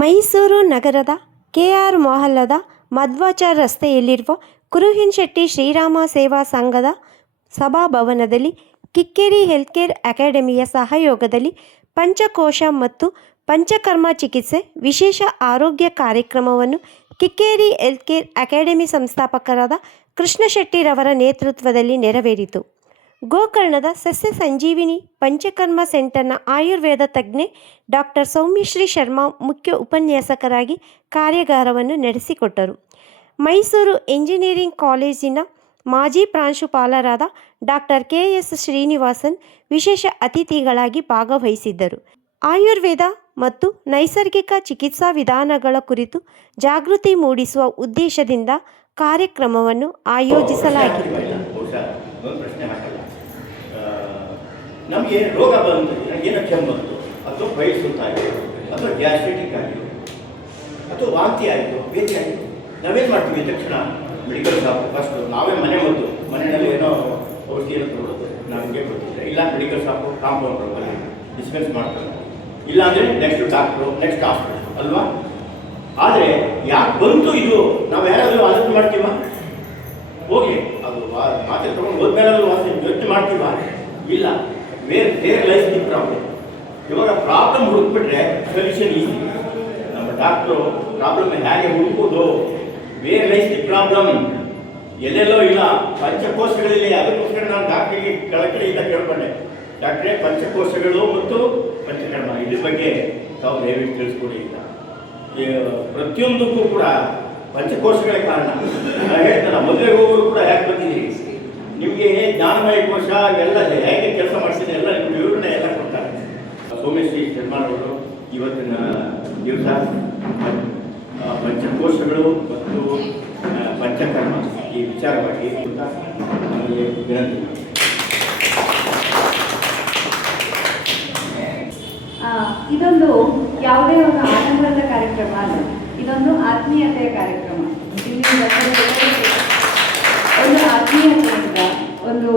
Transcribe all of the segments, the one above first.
ಮೈಸೂರು ನಗರದ K R ಮೊಹಲ್ಲದ ಮಧ್ವಾಚಾರ್ ರಸ್ತೆಯಲ್ಲಿರುವ ಕುರುಹಿನ್ ಶೆಟ್ಟಿ ಶ್ರೀರಾಮ ಸೇವಾ ಸಂಘದ ಸಭಾಭವನದಲ್ಲಿ ಕಿಕ್ಕೇರಿ ಹೆಲ್ತ್ಕೇರ್ ಅಕಾಡೆಮಿಯ ಸಹಯೋಗದಲ್ಲಿ ಪಂಚಕೋಶ ಮತ್ತು ಪಂಚಕರ್ಮ ಚಿಕಿತ್ಸೆ ವಿಶೇಷ ಆರೋಗ್ಯ ಕಾರ್ಯಕ್ರಮವನ್ನು ಕಿಕ್ಕೇರಿ ಹೆಲ್ತ್ ಕೇರ್ ಅಕಾಡೆಮಿ ಸಂಸ್ಥಾಪಕರಾದ ಕೃಷ್ಣ ಶೆಟ್ಟಿರವರ ನೇತೃತ್ವದಲ್ಲಿ ನೆರವೇರಿತು. ಗೋಕರ್ಣದ ಸಸ್ಯ ಸಂಜೀವಿನಿ ಪಂಚಕರ್ಮ ಸೆಂಟರ್ನ ಆಯುರ್ವೇದ ತಜ್ಞೆ ಡಾಕ್ಟರ್ ಸೌಮ್ಯಶ್ರೀ ಶರ್ಮಾ ಮುಖ್ಯ ಉಪನ್ಯಾಸಕರಾಗಿ ಕಾರ್ಯಾಗಾರವನ್ನು ನಡೆಸಿಕೊಟ್ಟರು ಮೈಸೂರು ಎಂಜಿನಿಯರಿಂಗ್ ಕಾಲೇಜಿನ ಮಾಜಿ ಪ್ರಾಂಶುಪಾಲರಾದ ಡಾಕ್ಟರ್ ಕೆ ಎಸ್ ಶ್ರೀನಿವಾಸನ್ ವಿಶೇಷ ಅತಿಥಿಗಳಾಗಿ ಭಾಗವಹಿಸಿದ್ದರು ಆಯುರ್ವೇದ ಮತ್ತು ನೈಸರ್ಗಿಕ ಚಿಕಿತ್ಸಾ ವಿಧಾನಗಳ ಕುರಿತು ಜಾಗೃತಿ ಮೂಡಿಸುವ ಉದ್ದೇಶದಿಂದ ಕಾರ್ಯಕ್ರಮವನ್ನು ಆಯೋಜಿಸಲಾಗಿತ್ತು ಬಹುಶಃ ಒಂದು ಪ್ರಶ್ನೆ ಹಾಕಲ್ಲ ನಮಗೆ ರೋಗ ಬಂತು ನನಗೇನೋ ಕೆಮ್ಮು ಬಂತು ಅಥವಾ ಸುತ್ತ ಸುತ್ತಾಯಿತು ಅಥವಾ ಗ್ಯಾಸ್ಟ್ರಿಟಿಕ್ ಆಯಿತು ಅಥವಾ ವಾಂತಿ ಆಯಿತು ಬೇರೆ ಆಯಿತು ನಾವೇನು ಮಾಡ್ತೀವಿ ತಕ್ಷಣ? ಮೆಡಿಕಲ್ ಶಾಪ್ ಫಸ್ಟ್ ನಾವೇ ಮನೆ ಮದ್ದು. ಮನೆಯಲ್ಲಿ ಏನೋ ಔಷಧಿಯನ್ನು ಕೊಡೋದು ನಮಗೆ ಗೊತ್ತಿಲ್ಲ ಇಲ್ಲ, ಮೆಡಿಕಲ್ ಶಾಪು ಕಾಂಪೌಂಡ್ರು ಅಲ್ಲಿ ಡಿಸ್ಪೆನ್ಸ್ ಮಾಡ್ತಾರೆ. ಇಲ್ಲ ಅಂದರೆ ನೆಕ್ಸ್ಟ್ ಡಾಕ್ಟ್ರು ನೆಕ್ಸ್ಟ್ ಹಾಸ್ಪಿಟಲ್ ಅಲ್ವಾ? ಆದರೆ ಯಾಕೆ ಬಂತು ಇದು? ನಾವು ಯಾರಾದರೂ ಆಲೋಚನೆ ಮಾಡ್ತೀವ? ಹೋಗಿ ಅದು ಮಾತ್ರೆ ತೊಗೊಂಡು ಹೋದ್ಮೇಲೆ ಯೋಚನೆ ಮಾಡ್ತೀವ? ಇಲ್ಲ. ಬೇರೆ ವೇರ್ ಲೈಫ್ ದಿ ಪ್ರಾಬ್ಲಮ್ ಇವಾಗ ಪ್ರಾಬ್ಲಮ್ ಹುಡುಕ್ಬಿಟ್ರೆ ಸೊಲ್ಯೂಷನ್ ಈಸಿ ನಮ್ಮ ಡಾಕ್ಟ್ರು ಪ್ರಾಬ್ಲಮ್ ಹೇಗೆ ಹುಡುಕೋದು ವೇರ್ ಲೈಫ್ ದಿ ಪ್ರಾಬ್ಲಮ್ ಎಲ್ಲೆಲ್ಲೋ ಇಲ್ಲ, ಪಂಚಕೋಶಗಳಲ್ಲಿ ಅದಕ್ಕೋಸ್ಕರ ನಾನು ಡಾಕ್ಟ್ರಿಗೆ ಇಲ್ಲ ಕೇಳ್ಕೊಂಡೆ. ಡಾಕ್ಟ್ರೇ ಪಂಚಕೋಶಗಳು ಮತ್ತು ಪಂಚಕರ್ಮ, ಇದ್ರ ಬಗ್ಗೆ ತಾವು ದಯವಿಟ್ಟು ತಿಳಿಸ್ಕೊಡಿ ಇಲ್ಲ ಪ್ರತಿಯೊಂದಕ್ಕೂ ಕೂಡ ಪಂಚಕೋಶಗಳೇ ಕಾರಣ. ನಾನು ಹೇಳ್ತಾನೆ, ಮದುವೆಗೆ ಹೋಗೋರು ಕೂಡ ಯಾಕೆ ಬಂದಿದ್ದೀರಿ ನಿಮಗೆ ಜ್ಞಾನಮಯ ಕೋಶ, ಇವೆಲ್ಲ ಹೇಗೆ ಕೆಲಸ ಮಾಡಿಸಿದೆ ಎಲ್ಲ ನಿಮ್ಗೆ ವಿವರಣೆ ಎಲ್ಲ ಕೊಡ್ತಾರೆ ಸೋಮೇಶ್ವರಿ ಶರ್ಮಾರವರು ಇವತ್ತಿನ ದಿವಸ ಪಂಚಕೋಶಗಳು ಮತ್ತು ಪಂಚಕರ್ಮ ಈ ವಿಚಾರವಾಗಿ ನಮಗೆ ವಿನಂತಿ ಇದೊಂದು ಯಾವುದೇ ಒಂದು ಆಡಂಬರದ ಕಾರ್ಯಕ್ರಮ ಅಲ್ಲ. ಇದೊಂದು ಆತ್ಮೀಯತೆಯ ಕಾರ್ಯಕ್ರಮ. ಇಲ್ಲಿ ಒಂದು ಆತ್ಮೀಯತೆಯಿಂದ ಒಂದು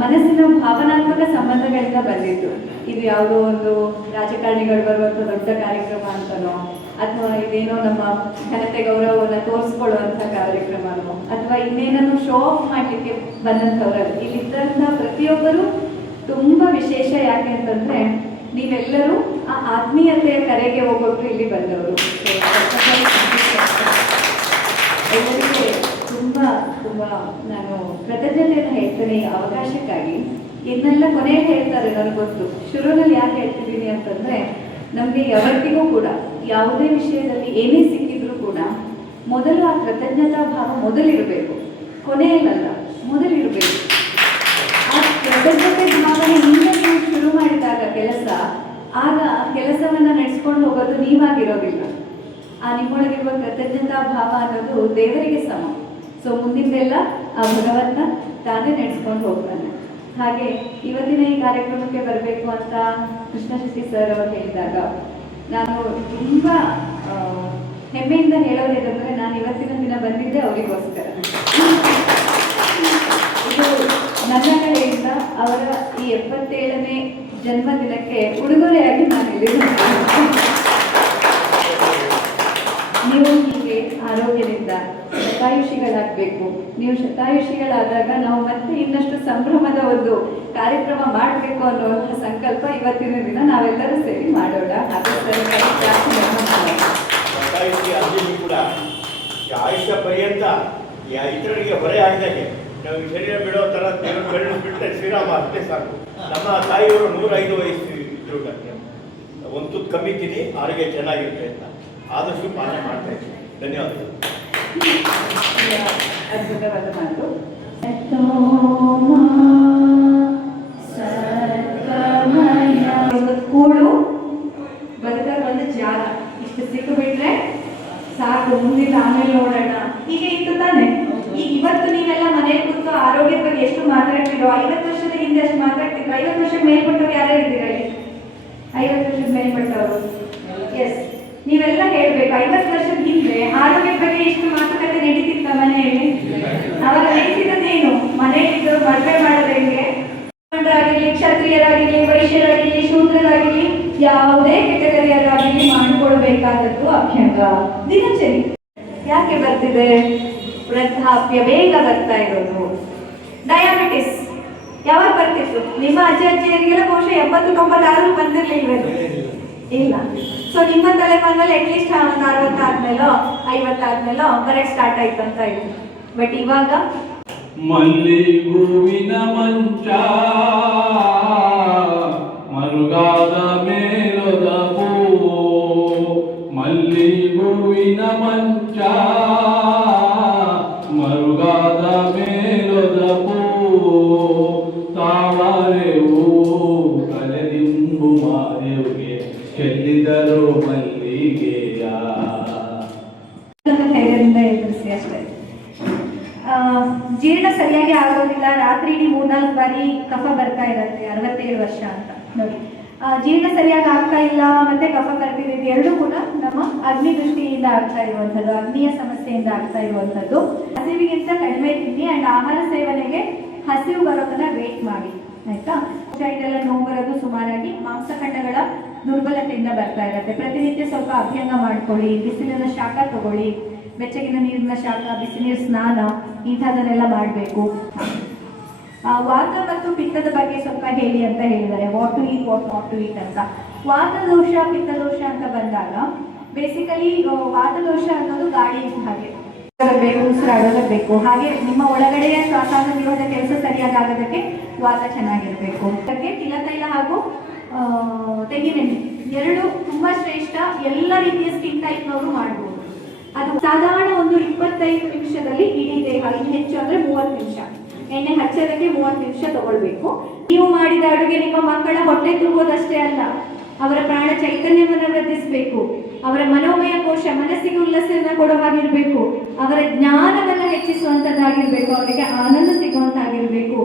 ಮನಸ್ಸಿನ ಭಾವನಾತ್ಮಕ ಸಂಬಂಧಗಳಿಂದ ಬಂದಿತ್ತು ಇದು ಯಾವುದೋ ಒಂದು ರಾಜಕಾರಣಿಗಳು ಬರುವಂಥ ದೊಡ್ಡ ಕಾರ್ಯಕ್ರಮ ಅಂತನೋ, ಅಥವಾ ಇದೇನೋ ನಮ್ಮ ಘನತೆ ಗೌರವವನ್ನು ತೋರಿಸ್ಕೊಳ್ಳುವಂಥ ಕಾರ್ಯಕ್ರಮನೋ, ಅಥವಾ ಇನ್ನೇನನ್ನು ಶೋ ಆಫ್ ಮಾಡಲಿಕ್ಕೆ ಬಂದಂಥವ್ರಲ್ಲ. ಇಲ್ಲಿದ್ದಂಥ ಪ್ರತಿಯೊಬ್ಬರು ತುಂಬ ವಿಶೇಷ ಯಾಕೆ ಅಂತಂದ್ರೆ, ನೀವೆಲ್ಲರೂ ಆ ಆತ್ಮೀಯತೆಯ ಕರೆಗೆ ಹೋಗೋಕ್ಕೂ ಇಲ್ಲಿ ಬಂದವರು. ತುಂಬ ತುಂಬ ನಾನು ಕೃತಜ್ಞತೆಯನ್ನು ಹೇಳ್ತೇನೆ ಅವಕಾಶಕ್ಕಾಗಿ. ಇದನ್ನೆಲ್ಲ ಕೊನೆಗೆ ಹೇಳ್ತಾರೆ ನನಗೆ ಗೊತ್ತು. ಶುರುವಿನಲ್ಲಿ ಯಾಕೆ ಹೇಳ್ತಿದ್ದೀನಿ ಅಂತಂದ್ರೆ, ನಮಗೆ ಯಾವತ್ತಿಗೂ ಕೂಡ ಯಾವುದೇ ವಿಷಯದಲ್ಲಿ ಏನೇ ಸಿಕ್ಕಿದ್ರೂ ಕೂಡ ಮೊದಲು ಆ ಕೃತಜ್ಞತಾ ಭಾವ ಮೊದಲಿರಬೇಕು. ಕೊನೆಯಲ್ಲ ಮೊದಲಿರಬೇಕು. ಆ ಕೃತಜ್ಞತೆ ಭಾವನೆಯಿಂದ ನೀವು ಶುರು ಮಾಡಿದಾಗ ಕೆಲಸ, ಆಗ ಆ ಕೆಲಸವನ್ನ ನಡೆಸ್ಕೊಂಡು ಹೋಗೋದು ನೀವಾಗಿರೋದಿಲ್ಲ. ಆ ನಿಮ್ಮೊಳಗಿರುವ ಕೃತಜ್ಞತಾ ಭಾವ ಅನ್ನೋದು ದೇವರಿಗೆ ಸಮ. ಸೊ ಮುಂದಿಂದೆಲ್ಲ ಆ ಭಗವಂತ ತಾನೇ ನಡೆಸ್ಕೊಂಡು ಹೋಗ್ತಾನೆ. ಹಾಗೆ ಇವತ್ತಿನ ಈ ಕಾರ್ಯಕ್ರಮಕ್ಕೆ ಬರಬೇಕು ಅಂತ ಕೃಷ್ಣ ಶೆಟ್ಟಿ ಸರ್ ಅವರು ಹೇಳಿದಾಗ, ನಾನು ತುಂಬ ಹೆಮ್ಮೆಯಿಂದ ಹೇಳೋದೇನೆಂದರೆ ನಾನು ಇವತ್ತಿನ ದಿನ ಬಂದಿದ್ದೆ ಅವರಿಗೋಸ್ಕರ. ಇದು ನನ್ನ ಕಡೆಯಿಂದ ಅವರ ಈ ಎಪ್ಪತ್ತೇಳನೇ ಜನ್ಮದಿನಕ್ಕೆ ಉಡುಗೊರೆಯಾಗಿ ನಾನು ಇಲ್ಲಿ ಬಂದಿದ್ದೇನೆ. ನೀವು ಹೀಗೆ ಆರೋಗ್ಯದಿಂದ ಶತಾಯುಷಿಗಳಾಗಬೇಕು ನೀವು ಶತಾಯುಷಿಗಳಾದಾಗ ನಾವು ಮತ್ತೆ ಇನ್ನಷ್ಟು ಸಂಭ್ರಮದ ಒಂದು ಕಾರ್ಯಕ್ರಮ ಮಾಡಬೇಕು ಅನ್ನುವಂಥ ಸಂಕಲ್ಪ ಇವತ್ತಿನ ದಿನ ನಾವೆಲ್ಲರೂ ಸೇರಿ ಮಾಡೋಣ. ಕೂಡ ಆಯುಷ್ಯ ಪರ್ಯಂತ ಇತರರಿಗೆ ಹೊರೆ ಆಗದಾಗೆ ನಾವು ಶರೀರ ಬಿಡೋ ಥರ ಬಿಟ್ಟರೆ ಶ್ರೀರಾಮ ಅಷ್ಟೇ ಸಾಕು. ನಮ್ಮ ತಾಯಿಯವರು ನೂರೈದು ವಯಸ್ಸು ಇದ್ರು ಒಂದು ತುತ್ತು ಕಮ್ಮಿ ತಿನ್ನಿ, ಆರೋಗ್ಯ ಚೆನ್ನಾಗಿರುತ್ತೆ ಅಂತ. ಆದಷ್ಟು ಪಾಲನೆ ಮಾಡ್ತಾ ಇದ್ದೀನಿ. ಧನ್ಯವಾದಗಳು. ಅದ್ಭುತವಾದ ಮಾತು ಕೂಡು. ಬದುಕಕ್ಕೆ ಒಂದು ಜಾಗ. ಇಷ್ಟು ಸಿಕ್ಕು ಬಿಟ್ರೆ ಸಾಕು. ಮುಂದಿನ ಆಮೇಲೆ ನೋಡೋಣ. ಹೀಗೆ ಇತ್ತು ತಾನೆ. ಈಗ ಇವತ್ತು ನೀವೆಲ್ಲ ಮನೆಗೆ ಕೂತು ಆರೋಗ್ಯದ ಬಗ್ಗೆ ಎಷ್ಟು ಮಾತಾಡ್ತಿರೋ, ಐವತ್ತು ವರ್ಷದ ಹಿಂದೆ ಅಷ್ಟು ಮಾತಾಡ್ತಿದ್ರು, ಐವತ್ತು ವರ್ಷ ಮೇಲ್ಪಟ್ಟವ್ರು ಯಾರೇ ಇದ್ದೀರಾ ಐವತ್ತು ವರ್ಷದ ಮೇಲ್ಪಟ್ಟವರು? ಎಸ್ ನೀವೆಲ್ಲ ಹೇಳ್ಬೇಕು. ಐವತ್ತು ವರ್ಷದ ಹಿಂದೆ ಆರೋಗ್ಯದ ಬಗ್ಗೆ ಎಷ್ಟು ಮಾತುಕತೆ ನಡೀತಿತ್ತ ಮನೆಯಲ್ಲಿ? ಅವಾಗ ನಡೀತಿದ್ದೇನು ಮನೆಯಲ್ಲಿದ್ದು ಮದುವೆ ಮಾಡೋದು ಹೆಂಗೆ ಕ್ಷತ್ರಿಯರಾಗಿರ್ಲಿ, ವೈಶ್ಯರಾಗಿರ್ಲಿ, ಶೂದ್ರರಾಗಿರ್ಲಿ ಯಾವುದೇ ಕೆಟಗರಿಯರಾಗಿರ್ಲಿ ಮಾಡಿಕೊಳ್ಬೇಕಾದದ್ದು ಅಭ್ಯಂಗ. ದಿನಚರಿ. ಯಾಕೆ ಬರ್ತಿದೆ? ವೃದ್ಧಾಪ್ಯ ಬೇಗ ಬರ್ತಾ ಇರೋದು. ಡಯಾಬಿಟಿಸ್ ಯಾವಾಗ ಬರ್ತಿತ್ತು? ನಿಮ್ಮ ಅಜ್ಜ ಅಜ್ಜಿಯರಿಗೆಲ್ಲ ಬಹುಶಃ ಎಂಬತ್ತು ತೊಂಬತ್ತಾರು ಬಂದಿರ್ಲಿಲ್ವೇನು? ಇಲ್ಲ ಸೊ ನಿಮ್ಮ ತಲೆಮಾರಿನಲ್ಲಿ ಅಟ್ಲೀಸ್ಟ್ ಒಂದು ಅರವತ್ತಾದ್ಮೇಲೋ ಐವತ್ತಾದ್ಮೇಲೋ ಬರಕ್ ಸ್ಟಾರ್ಟ್ ಆಯ್ತು ಅಂತ ಇದೆ ಬಟ್ ಇವಾಗ ಮಲ್ಲಿ ಹೂವಿನ ಮಂಚ ಮರುಗಾದ ಮೇಲದ ಪೂ ಮಲ್ಲಿ ಹೂವಿನ ಮಂಚ ಸರಿಯಾಗಿ ಆಗೋದಿಲ್ಲ. ರಾತ್ರಿ ಇಡೀ ಮೂರ್ನಾಲ್ಕು ಬಾರಿ ಕಫ ಬರ್ತಾ ಇರತ್ತೆ ಅರವತ್ತೇಳು ವರ್ಷ ಅಂತ. ನೋಡಿ. ಆ, ಜೀರ್ಣ ಸರಿಯಾಗಿ ಆಗ್ತಾ ಇಲ್ಲ ಮತ್ತೆ ಕಫ ಬರ್ತಿದೆ ಎರಡು ಕೂಡ ನಮ್ಮ ಅಗ್ನಿ ದೃಷ್ಟಿಯಿಂದ ಆಗ್ತಾ ಇರುವಂಥದ್ದು ಅಗ್ನಿಯ ಸಮಸ್ಯೆಯಿಂದ ಆಗ್ತಾ ಇರುವಂಥದ್ದು. ಹಸಿವಿಗಿಂತ ಕಡಿಮೆ ತಿನ್ನಿ ಅಂಡ್ ಆಹಾರ ಸೇವನೆಗೆ ಹಸಿವು ಬರೋದನ್ನ ವೇಟ್ ಮಾಡಿ. ಆಯ್ತಾ? ಇದೆಲ್ಲ ನೋವು ಬರೋದು ಸುಮಾರಾಗಿ ಮಾಂಸಖಂಡಗಳ ದುರ್ಬಲತೆಯಿಂದ ಬರ್ತಾ ಇರುತ್ತೆ. ಪ್ರತಿನಿತ್ಯ ಸ್ವಲ್ಪ ಅಭ್ಯಂಗ ಮಾಡ್ಕೊಳ್ಳಿ ಬಿಸಿಲಿನ ಶಾಖ ತಗೊಳ್ಳಿ. ಬೆಚ್ಚಗಿನ ನೀರಿನ ಶಾಖ ಬಿಸಿನೀರು ಸ್ನಾನ ಇಂಥದನ್ನೆಲ್ಲ ಮಾಡಬೇಕು. ವಾತ ಮತ್ತು ಪಿತ್ತದ ಬಗ್ಗೆ ಸ್ವಲ್ಪ ಹೇಳಿ ಅಂತ ಹೇಳಿದ್ದಾರೆ. What to eat what not to eat ಅಂತ. ವಾತದೋಷ ಪಿತ್ತದೋಷ ಅಂತ ಬಂದಾಗ ಬೇಸಿಕಲಿ ವಾತದೋಷ ಅನ್ನೋದು ಗಾಳಿ ಹಾಗೆ. ಬೇಕು. ಉಸಿರಾಡೋದಬೇಕು ಹಾಗೆ ನಿಮ್ಮ ಒಳಗಡೆಯ ಶ್ವಾಸಾನುನಿರೋಧ ಕೆಲಸ ಸರಿಯಾಗಿ ಆಗೋದಕ್ಕೆ ವಾತ ಚೆನ್ನಾಗಿರಬೇಕು. ಅದಕ್ಕೆ ತಿಲತೈಲ ಹಾಗೂ ತೆಂಗಿನೆಣ್ಣೆ. ಎರಡು ತುಂಬಾ ಶ್ರೇಷ್ಠ ಎಲ್ಲ ರೀತಿಯ ಸ್ಕಿನ್ ಟೈಪ್ನವರು ಮಾಡ್ಬೋದು. ಅದು ಸಾಧಾರಣ ಒಂದು ಇಪ್ಪತ್ತೈದು ನಿಮಿಷದಲ್ಲಿ ಇಡೀ ದೇಹ, ಇನ್ನು ಹೆಚ್ಚು ಅಂದ್ರೆ ಮೂವತ್ತು ನಿಮಿಷ. ಎಣ್ಣೆ ಹಚ್ಚೋದಕ್ಕೆ ಮೂವತ್ತು ನಿಮಿಷ ತಗೊಳ್ಬೇಕು. ನೀವು ಮಾಡಿದ ಅಡುಗೆ ನಿಮ್ಮ ಮಕ್ಕಳ ಹೊಟ್ಟೆ ತುಂಬೋದಷ್ಟೇ ಅಲ್ಲ, ಅವರ ಪ್ರಾಣ ಚೈತನ್ಯವನ್ನು ವೃದ್ಧಿಸಬೇಕು. ಅವರ ಮನೋಮಯ ಕೋಶ, ಮನಸ್ಸಿಗೆ ಉಲ್ಲಾಸವನ್ನ ಕೊಡೋ ಹಾಗಿರ್ಬೇಕು. ಅವರ ಜ್ಞಾನವನ್ನ ಹೆಚ್ಚಿಸುವಂತದ್ದಾಗಿರ್ಬೇಕು. ಅವರಿಗೆ ಆನಂದ ಸಿಗುವಂತಾಗಿರ್ಬೇಕು.